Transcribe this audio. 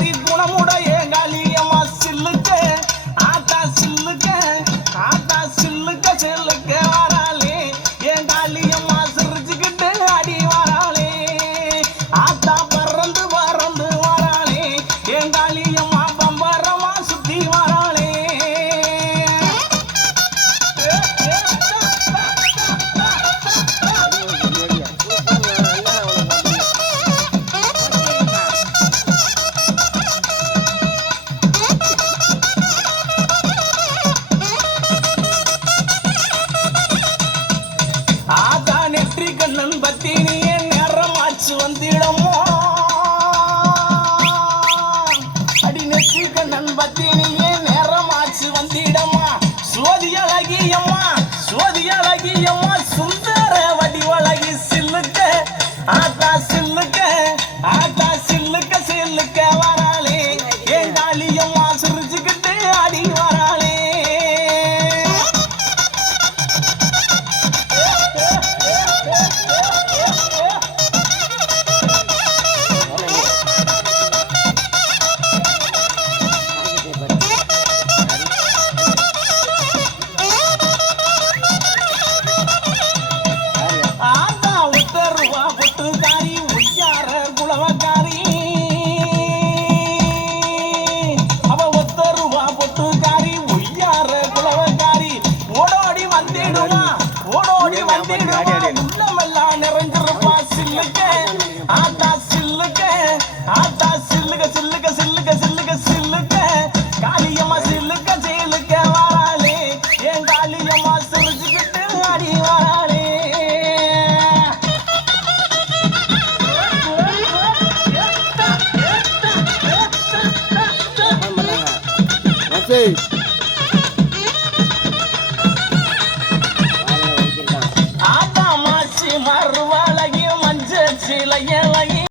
காரி குணமுடைய காளியம்மா சில்லுக்க ஆத்தா சில்லுக்க ஆத்தா சில்லுக்க சில்லுக்க வராளே என் காளியம்மா சிரிச்சுக்கிட்டு அடி வராளே ஆத்தா பறந்து பறந்து வராளே என் காளியம்மா பம்பரமா சுத்தி வராளே ஆத்தா நெற்றி கண்ணன் பத்தினியே நேரமாச்சு வந்திடமோ அடி நெற்றி கண்ணன் பத்தினியே நேரமாச்சு வந்திடமா சோதி அழகியம்மா சுந்தர வடிவழகி சில்லுக்க ஆத்தா சில்லுக்க வராளே என் காளியம்மா சிரிச்சுக்கிட்டு அடி வராளே ஆத்தா உத்தருவா பொட்டுக்காரி உய்யார குளவக்காரி அவ உத்தருவா பொட்டுக்காரி உய்யார குளவக்காரி ஓடோடி வந்திடுவா உள்ளமெல்லாம் நிறைஞ்சிருப்பா சில்லுக்க ஆத்தா சில்லுக்க காளியம்மா சில்லுக்க வராளே என் காளியம்மா சிரிச்சுக்கிட்டு அடி வராளே ஆத்தா மாச்சி மறுவா